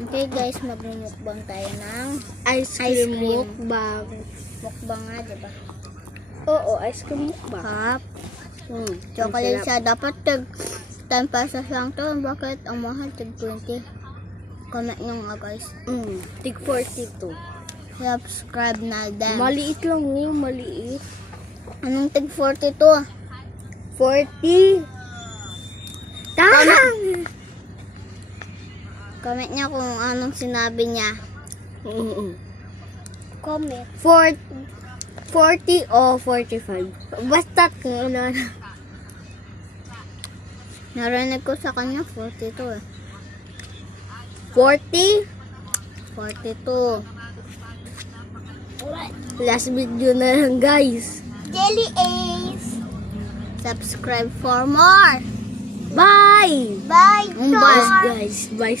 Okay guys, magmumukbang tayo ng Ice cream mukbang. mukbang nga, diba? Oo, ice cream mukbang. Hap. Ang Chocolate sarap. siya. Dapat tag 10 pesos lang to. Bakit ang mahal? Tag 20. Comment nyo nga guys. Tig 42. Subscribe na din. Maliit lang yun, maliit. Anong tag 42? 40. Tama! Comment niya kung anong sinabi niya. Comment. 40 o 45. Basta kung ano. Narinig ko sa kanya 42 eh. 40? 42. Last video na lang guys. Jelly Ace. Subscribe for more. Bye! Bye Bye guys. Bye.